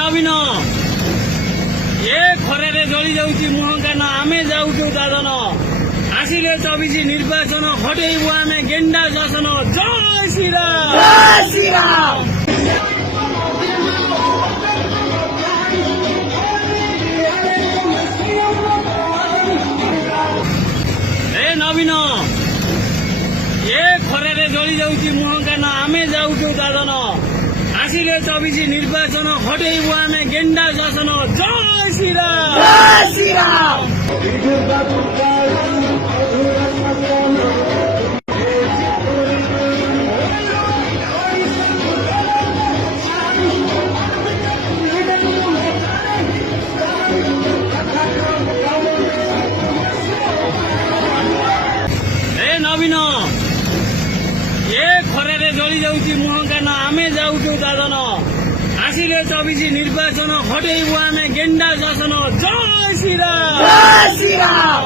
ନବୀନ ଏ ଖରାରେ ଜଳି ଯାଉଛି ମୁହଁ କାନ ଆମେ ଯାଉଛୁ ଦାଦନ ଆସିଲେ 24 ନିର୍ବାଚନ ହଟେଇବୁ ଆମେ ଗେଣ୍ଡା ଶାସନ ଜୟ ଶ୍ରୀରାମ ଜୟ ଶ୍ରୀରାମ। ଏ ନବୀନ ଏ ଖରାରେ ଜଳି ଯାଉଛି ମୁହଁ କାନ ଆମେ ଯାଉଛୁ ଦାଦନ ଆସିଲେ 24 ନିର୍ବାଚନ ହଟେଇବୁ ଆମେ ଗେଣ୍ଡା ଶାସନ ଜୟ ଶ୍ରୀରାମ ଜୟ ଶ୍ରୀରାମ। ଏ ନବୀନ ଏ ଖରାରେ ଜଳି ଯାଉଛି ମୁହଁ କାନ ଆମେ ଯାଉଛୁ ଦାଦନ ଆସିଲେ 24 ନିର୍ବାଚନ ହଟେଇବୁ ଆମେ ଗେଣ୍ଡା ଶାସନ ଜୟ ଶ୍ରୀରାମ ଜୟ ଶ୍ରୀରାମ।